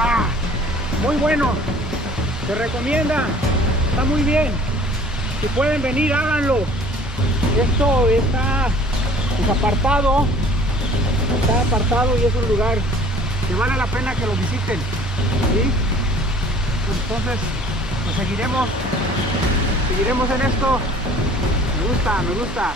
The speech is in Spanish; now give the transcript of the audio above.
¡Uah! Muy bueno, se recomienda, está muy bien. Si pueden venir, háganlo. Esto está pues, apartado y es un lugar que vale la pena que lo visiten, ¿sí? Pues entonces pues seguiremos en esto. Me gusta.